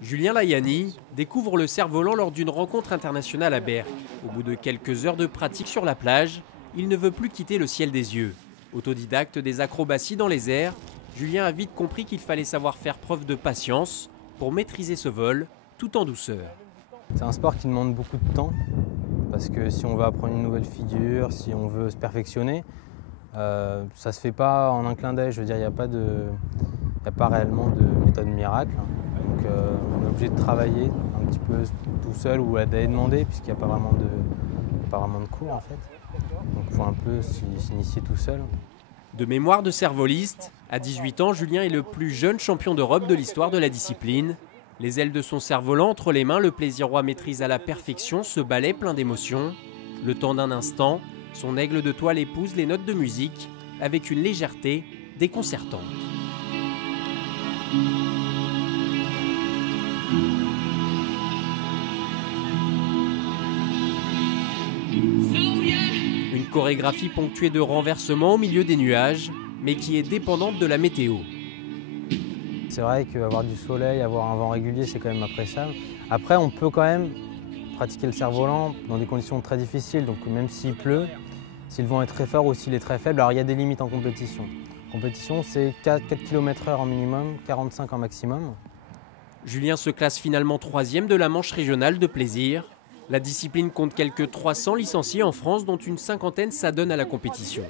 Julien Layani découvre le cerf-volant lors d'une rencontre internationale à Berck. Au bout de quelques heures de pratique sur la plage, il ne veut plus quitter le ciel des yeux. Autodidacte des acrobaties dans les airs, Julien a vite compris qu'il fallait savoir faire preuve de patience pour maîtriser ce vol tout en douceur. C'est un sport qui demande beaucoup de temps parce que si on veut apprendre une nouvelle figure, si on veut se perfectionner, ça ne se fait pas en un clin d'œil. Je veux dire, il n'y a pas réellement de méthode miracle. Donc on est obligé de travailler un petit peu tout seul ou d'aller demander puisqu'il n'y a pas vraiment de cours en fait. Donc il faut un peu s'initier tout seul. De mémoire de cerf-voliste, à 18 ans, Julien est le plus jeune champion d'Europe de l'histoire de la discipline. Les ailes de son cerf-volant entre les mains, le Plaisirois maîtrise à la perfection ce ballet plein d'émotions. Le temps d'un instant, son aigle de toile épouse les notes de musique avec une légèreté déconcertante. Une chorégraphie ponctuée de renversements au milieu des nuages, mais qui est dépendante de la météo. C'est vrai qu'avoir du soleil, avoir un vent régulier, c'est quand même appréciable. Après, on peut quand même pratiquer le cerf-volant dans des conditions très difficiles. Donc même s'il pleut, si le vent est très fort ou s'il est très faible, alors il y a des limites en compétition. En compétition, c'est 4 km/h en minimum, 45 en maximum. Julien se classe finalement 3e de la manche régionale de plaisir. La discipline compte quelques 300 licenciés en France, dont une cinquantaine s'adonnent à la compétition.